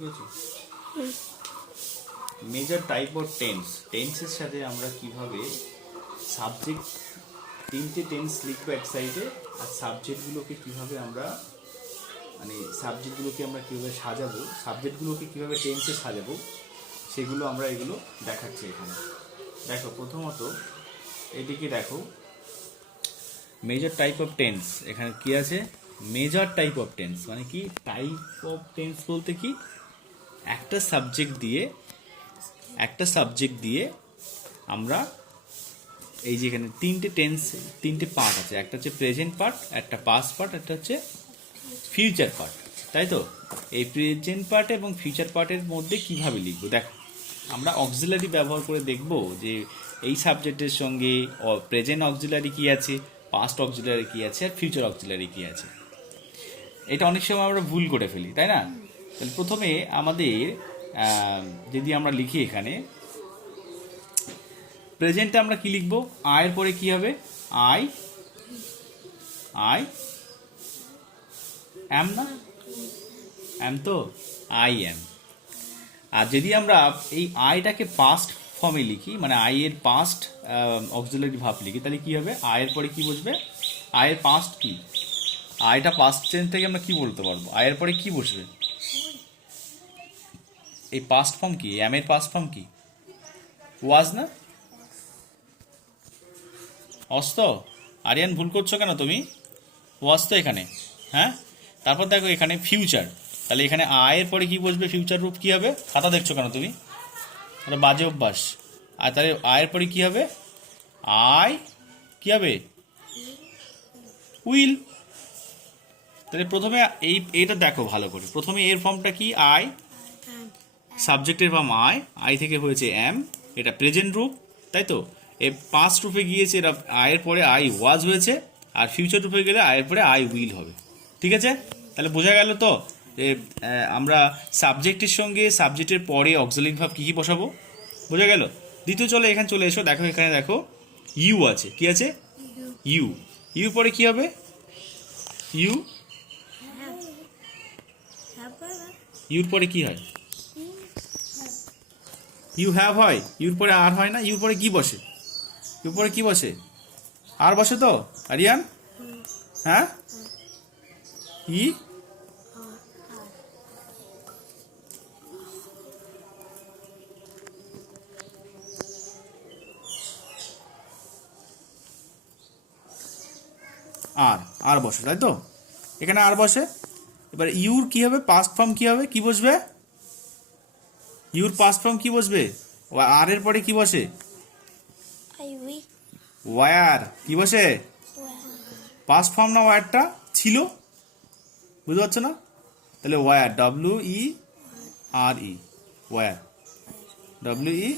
করেছো? Major type of tense. টেন্সের সাথে আমরা কিভাবে সাবজেক্ট, তিনটে টেন্স লিখবো এক সাইডে, আর সাবজেক্টগুলোকে কিভাবে আমরা সাবজেক্টগুলোকে আমরা কীভাবে সাজাবো, সাবজেক্টগুলোকে কীভাবে টেন্সে সাজাবো, সেগুলো আমরা এগুলো দেখাচ্ছি এখানে। দেখো, প্রথমত এদিকে দেখো, মেজর টাইপ অফ টেন্স। এখানে কি আছে? মেজর টাইপ অফ টেন্স মানে কি? টাইপ অফ টেন্স বলতে কি, একটা সাবজেক্ট দিয়ে আমরা এই যে এখানে তিনটে পার্ট আছে। একটা হচ্ছে প্রেজেন্ট পার্ট, একটা পাস্ট পার্ট, একটা হচ্ছে ফিউচার পার্ট, তাই তো? এই প্রেজেন্ট পার্ট এবং ফিউচার পার্টের মধ্যে কিভাবে লিখবো, দেখো আমরা অক্সিলারি ব্যবহার করে দেখব যে এই সাবজেক্টের সঙ্গে প্রেজেন্ট অক্সিলারি কি আছে, পাস্ট অক্সিলারি কি আছে, আর ফিউচার অক্সিলারি কি আছে। এটা অনেক সময় আমরা ভুল করে ফেলি, তাই না? তাহলে প্রথমে আমাদের যদি আমরা লিখি এখানে প্রেজেন্টে আমরা কি লিখবো? আয়ের পরে কি হবে? আই অ্যাম, না অ্যাম তো, আই অ্যাম। আর যদি আমরা এই আইটাকে পাস্ট ফর্মে লিখি, মানে আই এর পাস্ট অক্সিলারি ভার্ব লিখি, তাহলে কি হবে? আয়ের পরে কি বসবে? আয়ের পাস্ট কি? আইটা পাস্ট টেন্স থেকে আমরা কি বলতে পারবো? আয়ের পরে কি বসবে? এই পাস্ট ফর্ম কি? অ্যাম এর পাস্ট ফর্ম কি? ওয়াজ, না? অস্ত? আরিয়ান, ভুল করছো কেন তুমি? ওয়াজ তো এখানে, হ্যাঁ? তারপর দেখো এখানে ফিউচার, তাহলে এখানে আয়ের পরে কি বসবে? ফিউচার রূপ কি হবে? খাতা দেখছো কেন তুমি? এটা বাজে অভ্যাস। আর তাহলে আয়ের পরে কি হবে? আই কি হবে? উইল। তাহলে প্রথমে এইটা দেখো ভালো করে। প্রথমে এর ফর্মটা কি? আই, সাবজেক্টের ফর্ম আই থেকে হয়েছে অ্যাম, এটা প্রেজেন্ট রূপ, তাই তো? এই পাস্ট রূপে গিয়েছে, এটা আয়ের পরে আই ওয়াজ হয়েছে, আর ফিউচার রূপে গেলে আয়ের পরে আই উইল হবে। ঠিক আছে? তাহলে বোঝা গেল তো যে আমরা সাবজেক্টের সঙ্গে সাবজেক্টের পরে অক্সিলারি ভার্ব কী কী বসাবো, বোঝা গেল? দ্বিতীয় চলে এখানে চলে এসো, দেখো এখানে দেখো ইউ আছে। কি আছে? ইউ পরে কি হবে? ইউর পরে কি হয়? ইউ হ্যাভ হয়। ইউর পরে আর হয় না। ইউর পরে কি বসে? ইউর পরে কি বসে? আর বসে তো, আরিয়ান? হ্যাঁ, ই আর বসে, তাই তো? এখানে আর বসে। এবার ইউর কি হবে? পাস্ট ফর্ম কি হবে? কি বসবে? ইউর পাস্ট ফর্ম কি বসবে? আর এর পরে কি বসে? ওয়ার। কি বসে? পাস্ট ফর্ম না ওয়ারটা ছিল, বুঝতে পারছো না? তাহলে ওয়ার, WERE, ওয়ার, WE